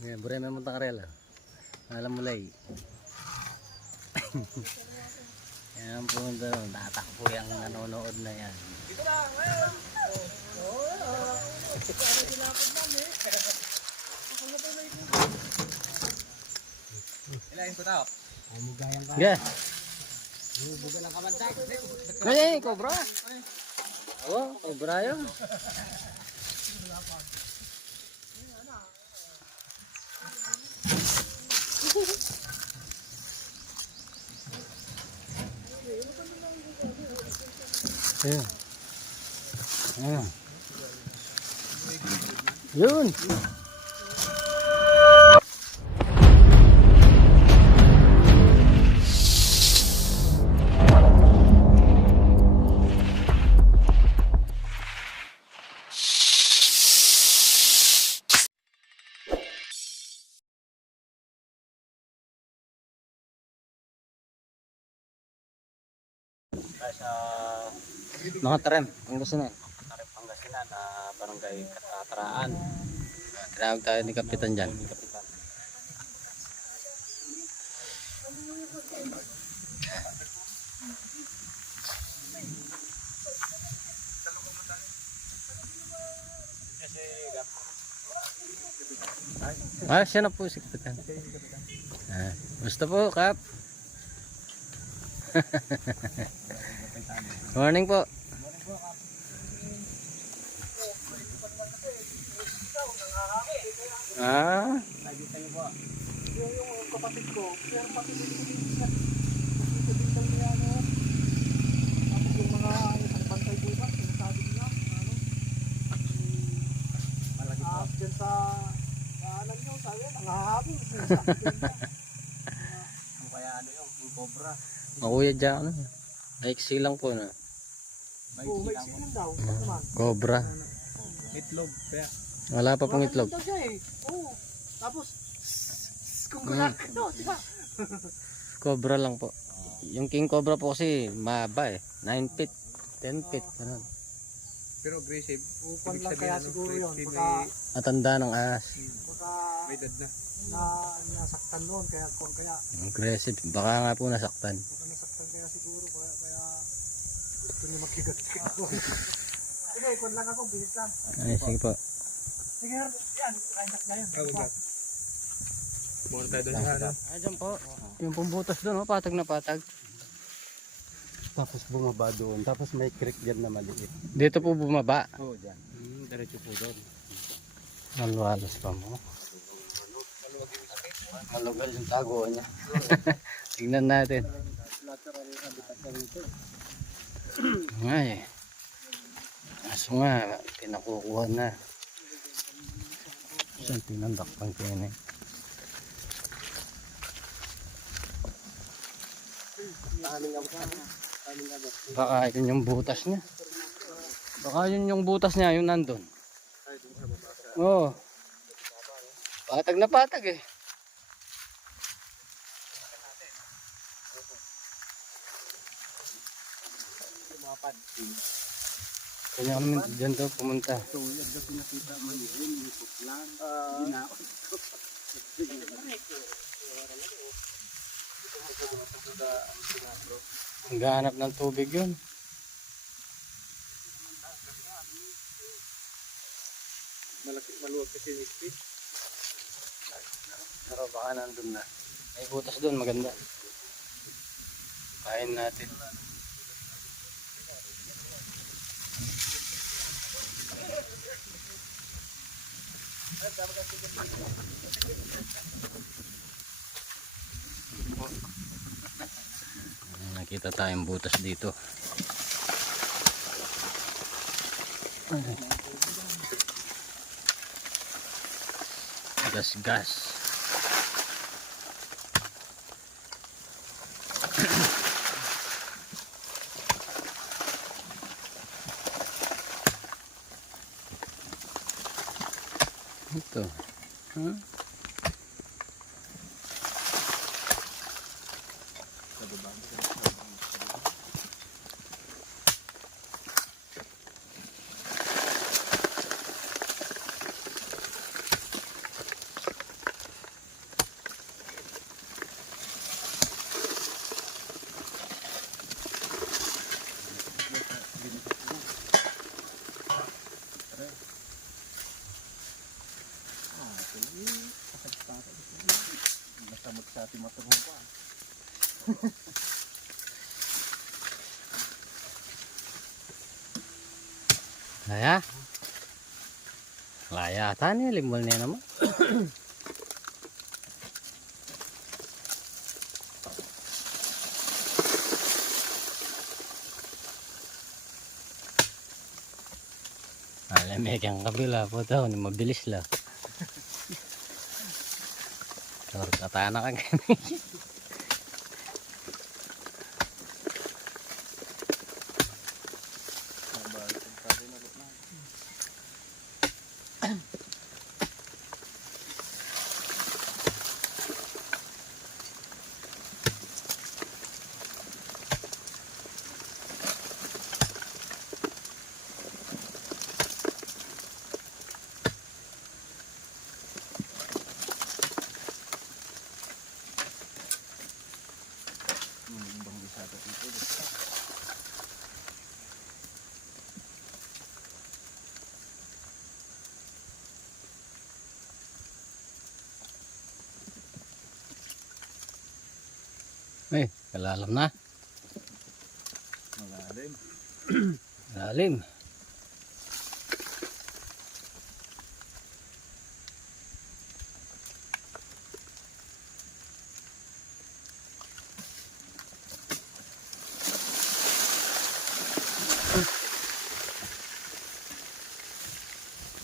Ngayon, buray may muntang karela. Alam mo lay. Yan po doon. Tatakbo yung nanonood na yan. Dito lang, ngayon. Ilahin ko tao. Mugayang ka. Yeah. Buga lang kamandag. Ay, cobra. Oh, cobra yun. Ayan. Ayan. Yun. Sa mga Tarem, Pangasinan. Tarem, Pangasinan, barangay Kataraan. Tinawag tayo ni Kapitan dyan. Siya na po si Kapitan. Gusto po, Kap. Morning po. Yung kapatid ko, pero patuloy ko din siya. Pagkakabintang niya ano. Tapos yung mga isang bantay po ba, sinasabi niya, ano. Dyan sa kaanan nyo, sabi, nangahabol. Kaya ano yung cobra. Makuya dyan. Maiksi lang po na. May sinin daw. Naman. Cobra. Itlog. Kaya. Wala pa pong itlog. Daw siya eh. Oo. Tapos, kung gulak, no, diba? Cobra lang po. Yung king cobra po kasi mahaba eh. 9 feet, 10 feet. Ganun. Pero aggressive. Upan lang kaya siguro yun. Matanda ng ahas. Baka May dad na. nasaktan noon. Kaya kung kaya Aggressive. Baka nga po nasaktan. baka nasaktan kaya siguro. Kaya gusto niya magkigat. Sige, ikon lang ako. Bilis lang. Ay, sige po. Sige, yan. Kanyak na yun. Bukan tayo doon sa ano. Ayan po. Yung pumbutas doon, patag na patag. Tapos bumaba doon. Tapos may creek dyan na maliit. Dito po bumaba. Oo, dyan. Diretso po doon. Maluwalas pa mo. Malugal yung tago niya. Tingnan natin. Ngay. Aso nga, pinakukuha na. Saan pinandak pang kene? Baka yun yung butas niya. Baka yun yung butas niya, yung nandun. Oo. Patag na patag eh. Kanya kami dyan daw pumunta. Naghahanap ng tubig yun. Maluwag kasi yung speed. Pero baka nandun na. May butas doon, maganda. Kain natin. Nakita tayong butas dito. Gas. Ito. Huh? Nasamot sa ating matulong pa. Laya. Laya ata niya. Limbol niya naman. Alamig ang kabila po daw. Mabilis lang. Katana ka ganyan. Eh, kalalam na. Malalim. Lalim.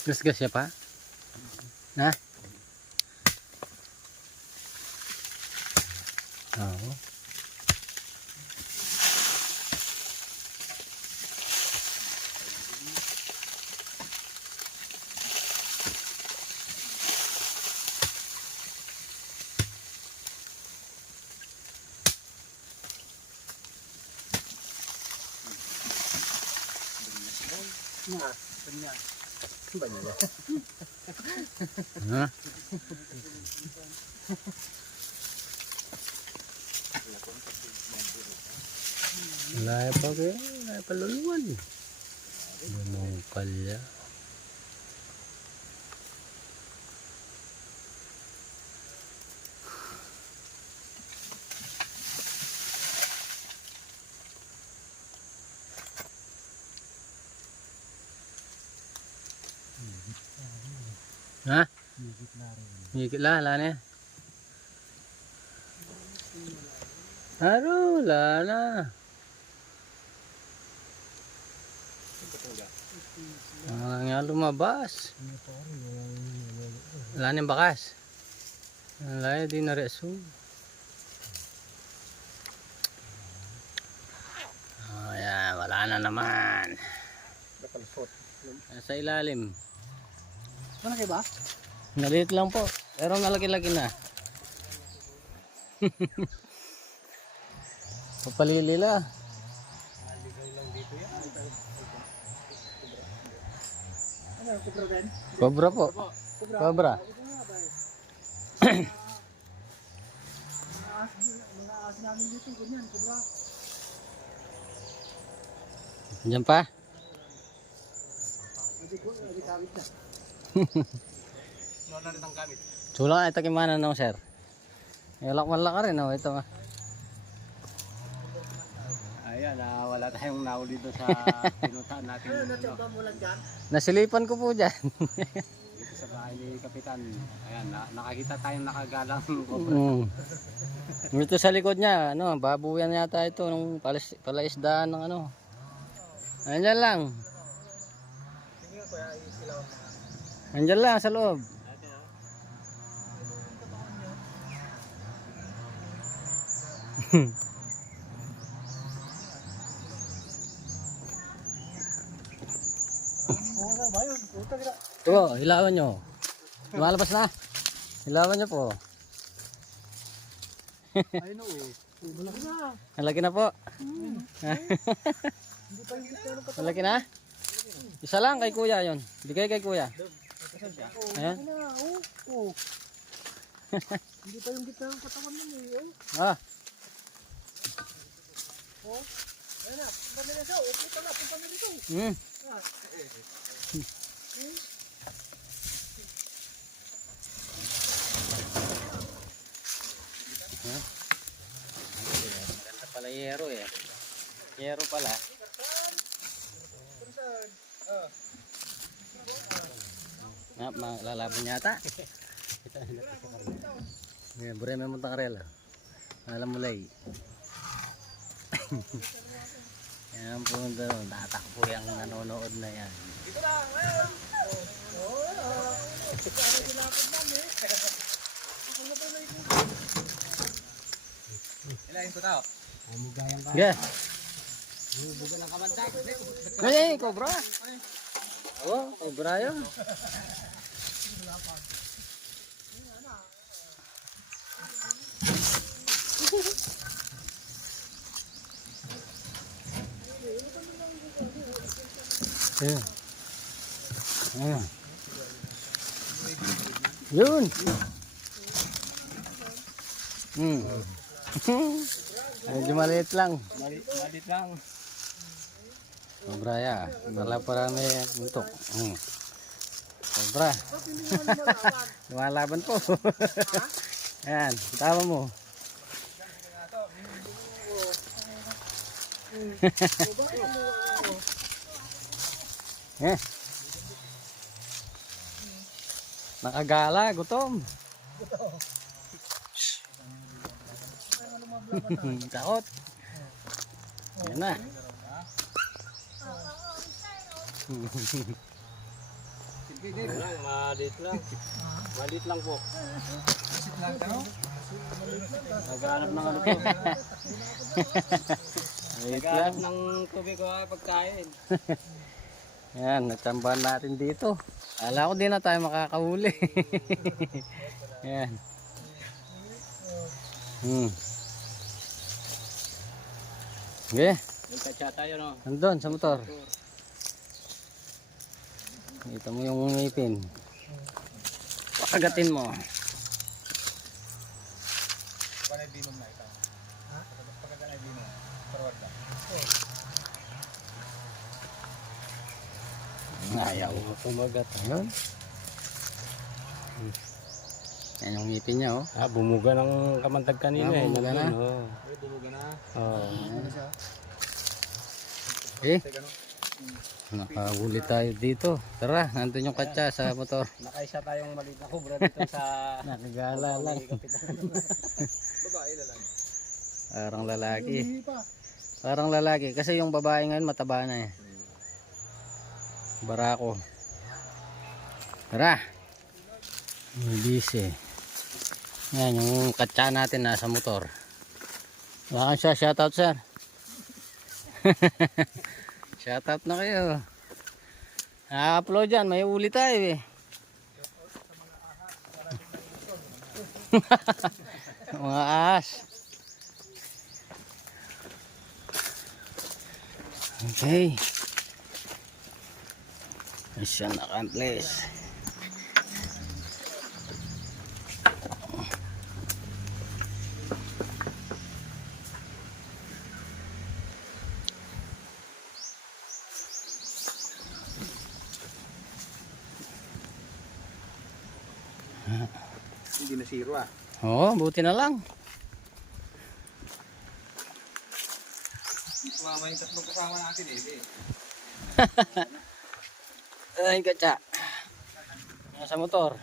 Gas-gas siya pa? Ha? Oo. Ha? Laya pa kayo, laya pa luluwan. Lumungkal ya. Ha? Higit lah, wala na. Aro, wala na. Nga lumabas. Wala na yung bakas. Wala din na reso. Ayan, wala na naman. Nasa ilalim. Malaki ba? Naliit lang po. Pero malaki-laki na. Papalilila. Ano, kubra Ben? Cobra po. Cobra. Mga aas namin dito, ganyan, kubra. Diyan pa. Hindi kawit na. Wala rin ang gamit. Sulang ay takimana no, sir. Malak ka rin, oh. Ito nga. Ayan, wala tayong nauli doon sa pinutaan natin. Ano, natsamba mo lang dyan? Nasilipan ko po dyan. Dito sa bahay ni Kapitan. Ayan, nakakita tayong nakagalang. Ito sa likod niya, ano, babuyan yata ito nung palaisdaan ng ano. Andyan lang. Andyan lang sa loob. Oo, ba yun? Puta kita. Ito, hilawan nyo. Lumalabas na. Hilawan nyo po. Ayun o. Malaki na. Malaki na po. Hindi pa yung gitna ng katawan. Malaki na. Isa lang kay kuya yon. Bigay kay kuya. Ayan. Malaki na. Oo. Hindi pa yung gitna ng katawan nun eh. Ah, Ayun na. Punta nila siya. Punta na. Punta nila siya. hmm. Meron pala. Lalaban yata. Ngayon, bure may muntang karela. Alam mo lay. Yan po doon. Tatakbo yung nanonood na yan. Ilahin ko tao. Yeah. Hey, cobra. Oh, cobra yun. Yeah. Ah. Yun. Medyo maliit lang. Malit lang. Cobra ya. Wala parami untuk. Cobra. Lumalaban po. Ayan, tama mo. Eh. Nakagala, gutom. Takot. Yan na. Malit lang. Malit lang po. Naghanap ng ano po. Naghanap ng tubig ko pagkain. Yan, natsambahan natin dito. Ala ko din na tayo makakahuli. Yan. Okay. Nagkatsa tayo no. Nandun sa motor. Kita mo yung ngipin. Pakagatin mo. Panay binom na ito. Pagkaganay binom. Forward lang. Ayaw. Kumagat. Ayun. Yan yung ngipin niya oh. Bumuga ng kamantag kanina eh. Bumuga na. Oo. Bumuga na. Oo. Eh. Nakahuli tayo dito. Tara, nandun yung katsa sa motor. Nakaisa tayong maliit na kubra dito sa Nakagala lang. Babae lalaki. Parang lalaki. Parang lalaki. Kasi yung babae ngayon mataba na eh. Barako. Tara. Busy. Yan yung katsa natin nasa motor. Wala kang siya. Shoutout sir. Shoutout na kayo. Upload dyan. May uli tayo eh. Mga ahas. Okay. Mission accomplished. Hindi na zero ah. Oo, buti na lang. Sumama yung tatlong kasama natin eh. Ay, katsa. Nasa motor.